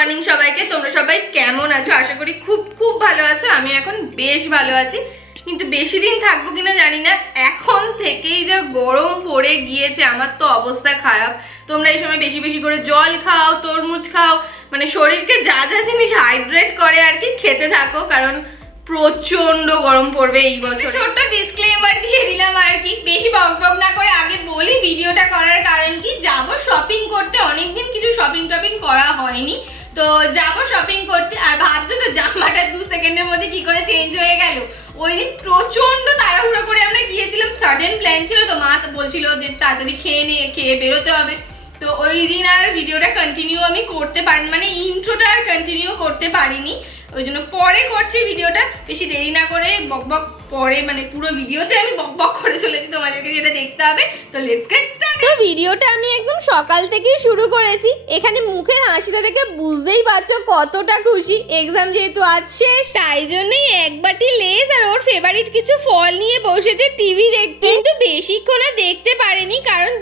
Morning সবাইকে। তোমরা সবাই কেমন আছো? আশা করি খুব খুব ভালো আছো। আমি এখন বেশ ভালো আছি, কিন্তু বেশি দিন থাকবো কিনা জানি না। এখন থেকেই যা গরম পড়ে গিয়েছে, আমার তো অবস্থা খারাপ। তোমরা এই সময় বেশি বেশি করে জল খাও, তরমুজ খাও, মানে শরীরকে যা যা জিনিস হাইড্রেট করে আর কি খেতে থাকো, কারণ প্রচন্ড গরম পড়বে এই বছর। ছোট্ট ডিসক্লেমার দিয়ে দিলাম আর কি, বেশি বকবক না করে আগে বলি ভিডিওটা করার কারণ কি। যাব শপিং করতে, অনেকদিন কিছু শপিং টপিং করা হয়নি, তো যাব শপিং করতে। আর ভাবছো তো জামাটা 2 সেকেন্ডের মধ্যে কি করে চেঞ্জ হয়ে গেল। ওই দিন প্রচন্ড তাড়াহুড়ো করে আমরা গিয়েছিলাম, সাডেন প্ল্যান ছিল, তো মা তো বলছিল যে তাড়াতাড়ি খেয়ে বেরোতে হবে। তো ওই দিন আর ভিডিওটা কন্টিনিউ আমি করতে পারিনি, মানে ইন্ট্রোটা আর কন্টিনিউ করতে পারিনি। ওই জন্য পরে করছি ভিডিওটা, বেশি দেরি না করে বকবক পরে, মানে পুরো ভিডিওতে আমি বকবক করে চলেছি, তোমাদেরকে যেটা দেখতে হবে। তো লেটস গেট স্টার্ট। তো ভিডিওটা আমি একদম সকাল থেকেই শুরু করেছি। এখানে মুখের হাসিটা দেখে বুঝতেই পারছো কতটা খুশি। এক্সাম যেহেতু আজ শেষ, তাই জন্যই এক বাটি লেস আর ওর ফেভারিট কিছু ফল নিয়ে বসেছে টিভি দেখতে। কিন্তু বেশিক্ষণ আর দেখতে পারেনি, কারণ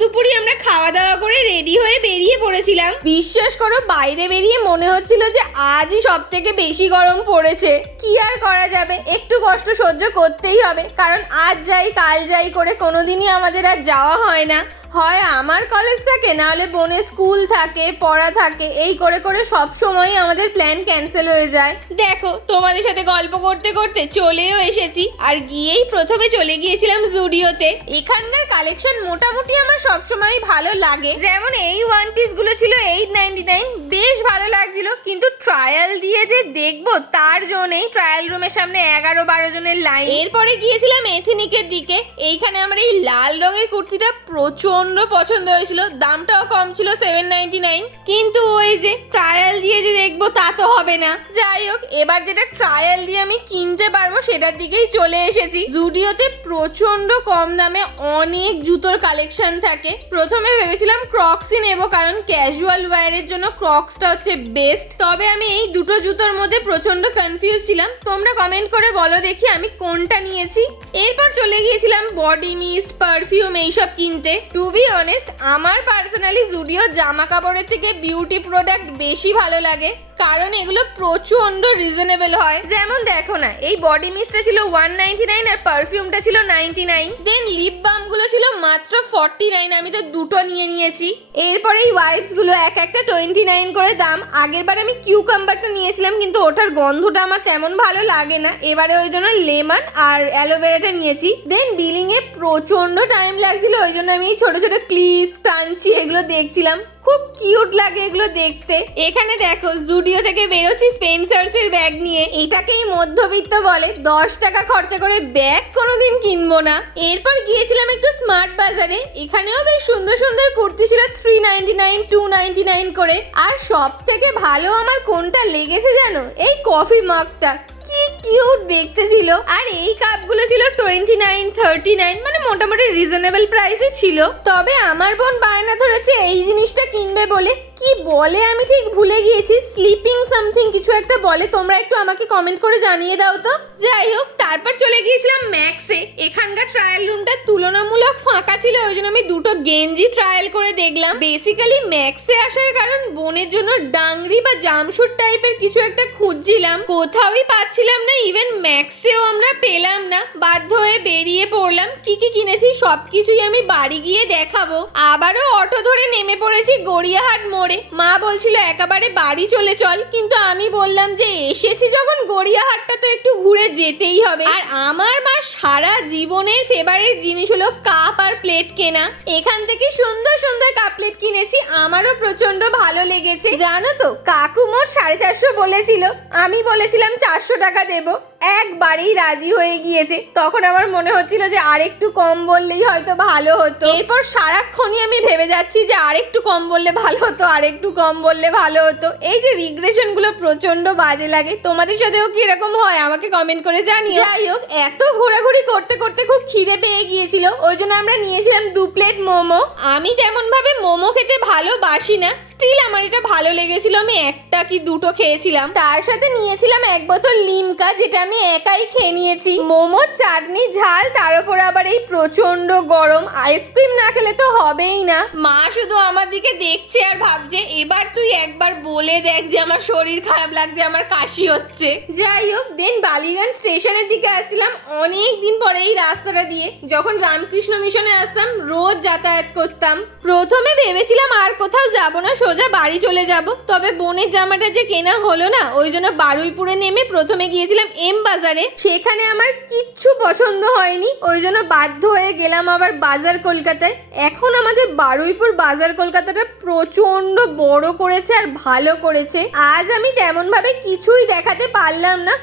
দুপুরই আমরা খাওয়া দাওয়া করে রেডি হয়ে বেরিয়ে পড়েছিলাম। বিশ্বাস করো, বাইরে বেরিয়ে মনে হচ্ছিল যে আজই সব থেকে বেশি গরম পড়েছে। কি আর করা যাবে, একটু কষ্ট সহ্য করতেই হবে, কারণ আজ যাই কাল যাই করে কোনোদিনই আমাদের আর যাওয়া হয় না। হয় আমার কলেজ থাকে, নাহলে বোনের স্কুল থাকে, পড়া থাকে, এই করে করে সব সময় আমাদের প্ল্যান ক্যান্সেল হয়ে যায়। দেখো, তোমাদের সাথে গল্প করতে করতে চলেও এসেছি, আর গিয়েই প্রথমে চলে গিয়েছিলাম জুডিওতে। এখানকার কালেকশন মোটামুটি আমার সবসময় ভালো লাগে। যেমন এই ওয়ান পিস গুলো ছিল 899, বেশ ভালো লাগছিল, কিন্তু ট্রায়াল দিয়ে যে দেখবো তার জন্যই ট্রায়াল রুমের সামনে 11-12 জনের লাইন। এরপরে গিয়েছিলাম এথনিকের দিকে। এইখানে আমার এই লাল রঙের কুর্তিটা প্রচন্ড পছন্দ হয়েছিল, দামটাও কম ছিল 799, কিন্তু ওই যে ট্রায়াল দিয়ে যে দেখবো তা তো হবে না। যাই হোক, এবার যেটা ট্রায়াল দিয়ে আমি কিনতে পারবো সেটার দিকেই চলে এসেছি। জুডিওতে প্রচন্ড কম দামে অনেক জুতোর কালেকশন থাকে। প্রথমে ভেবেছিলাম ক্রক্সই নেব, কারণ ক্যাজুয়াল ওয়্যারের জন্য ক্রক্সটা হচ্ছে বেস্ট। তবে আমি এই দুটো জুতোর মধ্যে প্রচন্ড কনফিউজ ছিলাম। তোমরা কমেন্ট করে বলো দেখি আমি কোনটা নিয়েছি। এরপর চলে গিয়েছিলাম বডি মিস্ট, পারফিউম এইসব কিনতে। টু বি অনেস্ট, আমার পার্সোনালি জুডিও জামা কাপড়ের থেকে বিউটি প্রোডাক্ট বেশি ভালো লাগে, কারণ এগুলো প্রচন্ড রিজনেবল হয়। যেমন দেখো না, এই বডি মিস্টটা ছিল 199 আর পারফিউমটা ছিল 99। দেন লিপ বাম গুলো ছিল মাত্র 49, আমি তো দুটো নিয়ে নিয়েছি। এরপরে এই ওয়াইপস গুলো এক একটা 29 করে দাম। আগের বার আমি কিউকাম্বারটা নিয়েছিলাম, কিন্তু ওটার গন্ধটা আমার তেমন ভালো লাগে না, এবারে ওই জন্য লেমন আর অ্যালোভেরাটা নিয়েছি। দেন বিলিং এ প্রচন্ড টাইম লাগছিল, ওই জন্য আমি এই ছোট ছোট ক্লিপস, ক্রাঞ্চি এগুলো দেখছিলাম, খুব কিউট লাগে এগুলো দেখতে। এখানে দেখো, জুডিও থেকে বেরোচ্ছি স্পেন্সার্স এর ব্যাগ নিয়ে। এটাকেই মধ্যবিত্ত বলে, 10 টাকা খরচা করে ব্যাগ কোনোদিন কিনবো না। এরপর গিয়েছিলাম একটু স্মার্ট বাজারে। এখানেও বেশ সুন্দর সুন্দর কুর্তি ছিল 399, 299 করে। আর সব থেকে ভালো আমার কোনটা লেগেছে জানো? এই কফি মাগটা, কি কিউট দেখতে ছিল। আর এই কাপগুলো ছিল 29, 39, মানে মোটামুটি রিজনেবল প্রাইসে ছিল। তবে আমার বোন বায়না ধরেছে এই জিনিসটা কিনবে বলে। কি বলে আমি ঠিক ভুলে গিয়েছি, স্লিপিং সামথিং কিছু একটা বলে, তোমরা একটু আমাকে কমেন্ট করে জানিয়ে দাও তো। যাই হোক, তারপর চলে গিয়েছিলাম ম্যাক্সে। এখানকার ট্রায়াল রুমটা তুলনামূলক ফাঁকা ছিল, ওই জন্য আমি দুটো গেঞ্জি ট্রায়াল করে দেখলাম। বেসিক্যালি ম্যাক্সে আসার কারণ বোনের জন্য ডাংরি বা জামশুট টাইপের কিছু একটা খুঁজছিলাম, কোথাওই পাচ্ছিলাম না। ইভেন ম্যাক্সেও আমরা পেলাম না, বাধ্য হয়ে বেরিয়ে পড়লাম। কি কি কিনেছি সবকিছুই আমি বাড়ি গিয়ে দেখাবো। আবারও অটো ধরে নেমে পড়েছি গড়িয়াহাট মোড়ে। মা বলছিল একেবারে বাড়ি চলে চল, কিন্তু আমি বললাম যে এসেছি যখন গড়িয়াহাটটা তো একটু ঘুরে যেতেই হবে। আর আমার মা সারা জীবনের ফেভারিট জিনিস হলো কাপ আর প্লেট কেনা। এখান থেকে সুন্দর সুন্দর কাপ প্লেট কিনেছি, আমারও প্রচন্ড ভালো লেগেছে। জানো তো, কাকু মোট 450 বলেছিল, আমি বলেছিলাম 400 টাকা দেবো। একবারেই রাজি হয়ে গিয়েছে। তখন আমার মনে হচ্ছিল যে আরেকটু কম বললেই হয়তো ভালো হতো। এরপর সারাক্ষণই আমি ভেবে যাচ্ছি যে আরেকটু কম বললে ভালো হতো, আরেকটু কম বললে ভালো হতো। এই যে রিগ্রেশন গুলো প্রচন্ড বাজে লাগে। তোমাদের সাথেও কি এরকম হয় আমাকে কমেন্ট করে জানিও। যাই হোক, এত ঘোরাঘুরি করতে করতে খুব খিদে পেয়ে গিয়েছিল, ওই জন্য আমরা নিয়েছিলাম 2 প্লেট মোমো। আমি তেমন ভাবে মোমো খেতে ভালোবাসি না, স্টিল আমার এটা ভালো লেগেছিল, আমি একটা কি দুটো খেয়েছিলাম। তার সাথে নিয়েছিলাম এক বোতল লিমকা, যেটা আমি একাই খেয়ে নিয়েছি। মোমো, চাটনি, ঝাল, তার উপর আবার এই প্রচন্ড গরম, আইসক্রিম না খেলে তো হবেই না। মা শুধু আমার দিকে দেখছে আর ভাবছে এবার তুই একবার বলে দেখ যে আমার শরীর খারাপ লাগছে, আমার কাশি হচ্ছে। যাই হোক, দেন বালিগঞ্জ স্টেশনের দিকে আসছিলাম অনেক দিন পরে এই রাস্তাটা দিয়ে। যখন রামকৃষ্ণ মিশনে আসতাম রোজ যাতায়াত করতাম। প্রথমে ভেবেছিলাম আর কোথাও যাব না, সোজা বাড়ি চলে যাব, তবে বোনের জামাটা যে কেনা হলো না, ওই জন্য বারুইপুরে নেমে প্রথমে গিয়েছিলাম এম বাজারে। সেখানে আমার কিচ্ছু পছন্দ হয়নি, ওই জন্য বাধ্য হয়ে গেলাম আবার বাজার কলকাতায়। এখন আমাদের বারুইপুর বাজার কলকাতাটা প্রচন্ড বড় করেছে আর ভালো করেছে। আজ আমি তেমন ভাবে কিছুই দেখাতে পারলাম না,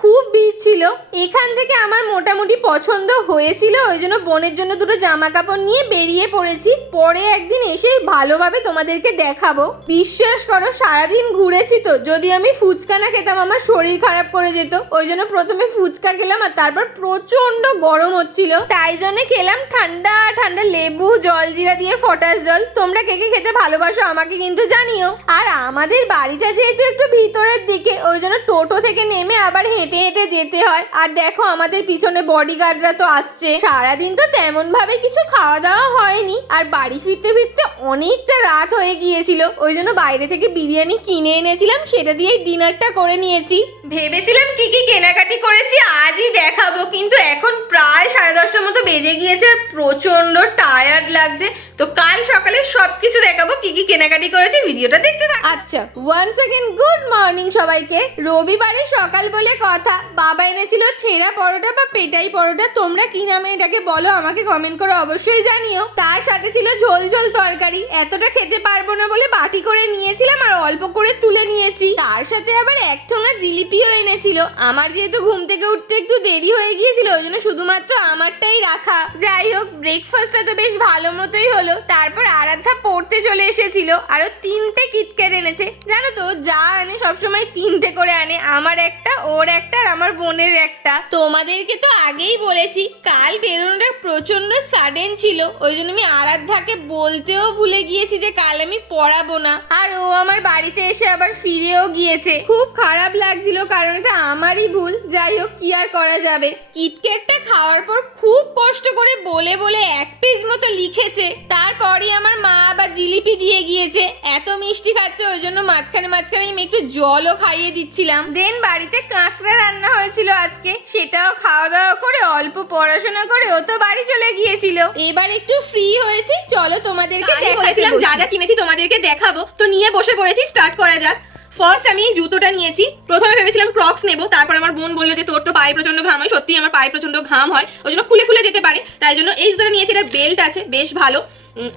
খুব ভিড় ছিল। এখান থেকে আমার মোটামুটি পছন্দ হয়েছিল, ওই জন্য বোনের জন্য দুটো জামা কাপড় নিয়ে বেরিয়ে পড়েছি। পরে একদিন এসে ভালোভাবে তোমাদেরকে দেখাবো। বিশ্বাস করো, সারাদিন ঘুরেছি তো, যদি আমি ফুচকা না খেতাম আমার শরীর খারাপ করে যেত। ওই জন্য প্রথমে ফুচকা খেলাম, আর তারপর প্রচন্ড গরম হচ্ছিল, তাই জন্য খেলাম ঠান্ডা ঠান্ডা লেবু জলজিরা দিয়ে ফটাস জল। তোমরা কে কে খেতে ভালোবাসো আমাকে কিন্তু জানিও। আর আমাদের বাড়িটা যেহেতু একটু ভিতরের দিকে, ওই জন্য টোটো থেকে নেমে আবার হেঁটে হেঁটে যেতে হয়। আর দেখো আমাদের পিছনে বডিগার্ডরা তো আসছে। সারাদিন তো তেমন ভাবে কিছু খাওয়া দাওয়া হয়নি, আর বাড়ি ফিরতে ফিরতে অনেকটা রাত হয়ে গিয়েছিল। ওই জন্য বাইরে থেকে বিরিয়ানি কিনে এনেছিলাম, সেটা দিয়েই ডিনারটা করে নিয়েছি। ভেবেছিলাম কি কি কেনাকাটি করেছি আজই দেখাবো, কিন্তু এখন প্রায় 10:30টার মতো বেজে গিয়েছে আর প্রচন্ড টায়ার্ড লাগছে। তো কাল সকালে সবকিছু দেখাবো কি কি কেনাকাটি করেছি, ভিডিওটা দেখতে থাকো। আচ্ছা, ওয়ান্স अगेन গুড মর্নিং সবাইকে। রবিবারে সকাল বলে কথা, বাবা এনেছিল ছেঁড়া পরোটা বা পেটাই পরোটা, তোমরা কি নামে এটাকে বলো আমাকে কমেন্ট করে অবশ্যই জানিও। তার সাথে ছিল ঝোল ঝোল তরকারি, এতটা খেতে পারবো না বলে বাটি করে নিয়েছিলাম আর অল্প করে তুলে নিয়েছি। তার সাথে আবার এক ঠোঙা জিলিপিও এনেছিল। আমার যেহেতু ঘুম থেকে উঠতে একটু দেরি হয়ে গিয়েছিল, ওই জন্য শুধুমাত্র আমারটাই রাখা। যাই হোক, ব্রেকফাস্টটা তো বেশ ভালো মতোই হলো। তারপর আরাধ্যা পড়তে চলে এসেছিল, আরো 3টে কিটক্যাট এনেছে। জানো তো, যা আনে সবসময় 3টে করে আনে, আমার একটা, ওর একটা আর আমার বোনের একটা। তোমাদেরকে তো আগেই বলেছি কাল বেরোনোটা প্রচন্ড সাডেন ছিল, ওই জন্য আমি আরাধ্যাকে বলতেও ভুলে গিয়েছি যে কাল আমি পড়াবো না। আর ও আমার বাড়িতে এসে আবার ফিরেও গিয়েছে, খুব খারাপ লাগছিল, কারণ এটা আমারই ভুল। যাই হোক, কি আর করা যাবে। কিটক্যাটটা খাওয়ার পর খুব কষ্ট করে বলে বলে 1 পেজ মতো লিখেছে। তারপরই আমার মা আবার জিলিপি দিয়ে গিয়েছে। এত মিষ্টি খাচ্ছে, ওই জন্য মাঝখানে মাঝখানে আমি একটু জলও খাইয়ে দিচ্ছিলাম। দেন বাড়িতে কাঁকড়া রান্না হয়েছিল আজকে, সেটাও খাওয়া দাওয়া করে অল্প পড়াশোনা করে ও তো বাড়ি চলে গিয়েছিল। এবার একটু ফ্রি হয়েছি, চলো তোমাদেরকে দেখাচ্ছিলাম যা যা কিনেছি তোমাদেরকে দেখাবো। তো নিয়ে বসে পড়েছি, স্টার্ট করা যাক। ফার্স্ট আমি জুতোটা নিয়েছি। প্রথমে ভেবেছিলাম ক্রক্স নেবো, তারপর আমার বোন বললো যে তোর তো পায়ে প্রচন্ড ঘাম হয়। সত্যি আমার পায়ে প্রচন্ড ঘাম হয়, ওই জন্য খুলে খুলে যেতে পারে, তাই জন্য এই জুতোটা নিয়েছি। এটা বেল্ট আছে, বেশ ভালো।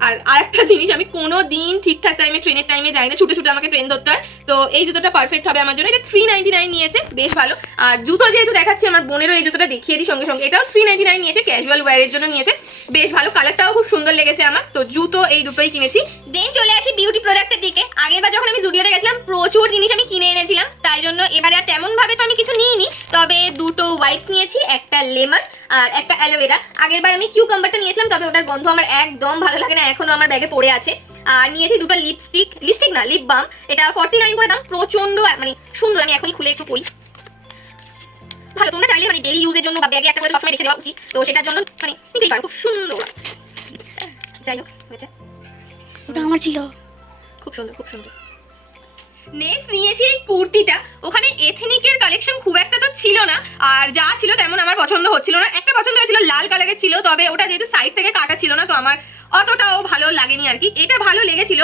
আর আরেকটা জিনিস, আমি কোনো দিন ঠিকঠাক টাইমে ট্রেনের টাইমে যাই না, ছুটে ছুটে আমাকে ট্রেন ধরতে হয়। তো এই জুতোটা পারফেক্ট হবে আমার জন্য। এটা 399 নিয়েছে, বেশ ভালো। আর জুতো যেহেতু দেখাচ্ছি, আমার বোনেরও এই জুতোটা দেখিয়ে দিই সঙ্গে সঙ্গে। এটাও 399 নিয়েছে, ক্যাজুয়াল ওয়্যারের জন্য নিয়েছে, বেশ ভালো। কালারটাও খুব সুন্দর লেগেছে আমার। তো জুতো এই দুটোই কিনেছি। দেন চলে আসি বিউটি প্রোডাক্টের দিকে। আগেরবার যখন আমি জুডিওতে গেছিলাম প্রচুর জিনিস আমি কিনে এনেছিলাম, তাই জন্য এবারে আর তেমন ভাবে তো আমি কিছু নিইনি, তবে দুটো ওয়াইপস নিয়েছি, একটা লেমন আর একটা অ্যালোভেরা। আগেরবার আমি কিউকাম্বারটা নিয়েছিলাম, তবে ওটার গন্ধ আমার একদম ভালো লাগে না, এখনো আমার ব্যাগে পড়ে আছে। আর নিয়েছি দুটো লিপস্টিক না, লিপ বাম। এটা 49 করে দাম, প্রচন্ড মানে সুন্দর। আমি এখনই খুলে একটু পরি, ভালো। তোমরা চাইলে মানে ডেইলি ইউজের জন্য বা ব্যাগে একটা করে সবসময় রেখে দেওয়া উচিত, তো সেটার জন্য মানে নিতেই পারো, খুব সুন্দর। যাই হোক, হয়েছে, ওটা আমার ছিল, খুব সুন্দর খুব সুন্দর। নেক্সট নিয়েছি এই কুর্তিটা। ওখানে এথনিকের কালেকশন খুব একটা তো ছিল না, আর যা ছিল তেমন আমার পছন্দ হচ্ছিল না। একটা পছন্দ হয়েছিল, লাল কালারের ছিল, তবে ওটা যেহেতু সাইড থেকে কাটা ছিল না, তো আমার অতটাও ভালো লাগেনি আর কি। এটা ভালো লেগেছিল,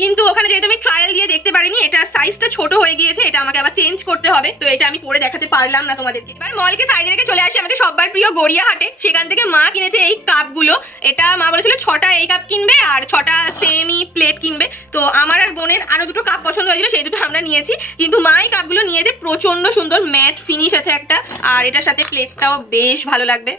কিন্তু ওখানে যেহেতু আমি ট্রায়াল দিয়ে দেখতে পারিনি, এটা সাইজটা ছোট হয়ে গিয়েছে, এটা আমাকে আবার চেঞ্জ করতে হবে, তো এটা আমি পরে দেখাতে পারলাম না তোমাদেরকে। এবার মলকে সাইডে রেখে চলে আসি আমাদের সবার প্রিয় গড়িয়াহাটে। সেখান থেকে মা কিনেছে এই কাপগুলো। এটা মা বলেছিল 6টা এই কাপ কিনবে আর 6টা সেমি প্লেট কিনবে। তো আমার আর বোনের আরো দুটো কাপ পছন্দ হয়েছিল, সেই দুটো আমরা নিয়েছি। কিন্তু মা এই কাপগুলো নিয়েছে, প্রচন্ড সুন্দর ম্যাট ফিনিশ আছে একটা, আর এটার সাথে প্লেটটাও বেশ ভালো লাগবে।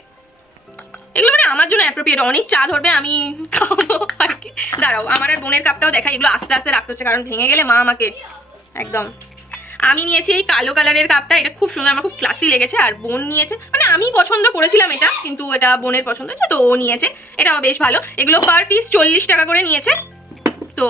এগুলো মানে আমার জন্য অ্যাপ্রোপ্রিয়েট, অনেক চা ধরবে, আমি খাবো আর কি। দাঁড়াও, আমার আর বোনের কাপটাও দেখাই। এগুলো আস্তে আস্তে রাখতে হচ্ছে, কারণ ভেঙে গেলে মা আমাকে একদম। আমি নিয়েছি এই কালো কালারের কাপটা, এটা খুব সুন্দর, আমার খুব ক্লাসি লেগেছে। আর বোন নিয়েছে, মানে আমি পছন্দ করেছিলাম এটা, কিন্তু এটা বোনের পছন্দ হয়েছে, তো ও নিয়েছে, এটাও বেশ ভালো। এগুলো পার পিস 40 টাকা করে নিয়েছে। তো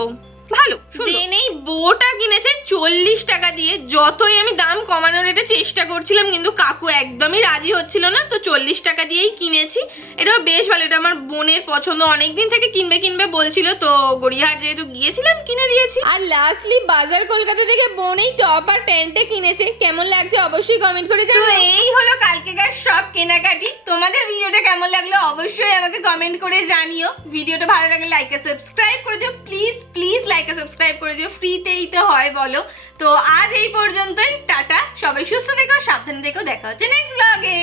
ভালো দেন এই বোটা কিনেছে 40 টাকা দিয়ে। যতই আমি দাম কমানোর এটা চেষ্টা করছিলাম কিন্তু কাকু একদমই রাজি হচ্ছিল না, তো 40 টাকা দিয়েই কিনেছি। এটাও বেশ ভালো, এটা আমার বোনের পছন্দ, অনেকদিন থেকে কিনবে বলছিল, তো গড়িয়াহাট যেহেতু গিয়েছিলাম কিনে দিয়েছি। আর লাস্টলি বাজার কলকাতা থেকে বোন এই টপ আর প্যান্টটা কিনেছে, কেমন লাগছে অবশ্যই কমেন্ট করে জানাও। এই হলো কালকেকার সব কেনাকাটি। তোমাদের ভিডিওটা কেমন লাগলো অবশ্যই আমাকে কমেন্ট করে জানিও। ভিডিওটা ভালো লাগলে লাইক আর সাবস্ক্রাইব করে দিও, প্লিজ প্লিজ লাইক আর সাবস্ক্রাইব করে দিও, ফ্রিতেই তো হয় বলো। তো আজ এই পর্যন্তই, টাটা, সবাই সুস্থ থেকো, সাবধানে থেকো, দেখা হচ্ছে নেক্সট ব্লগে।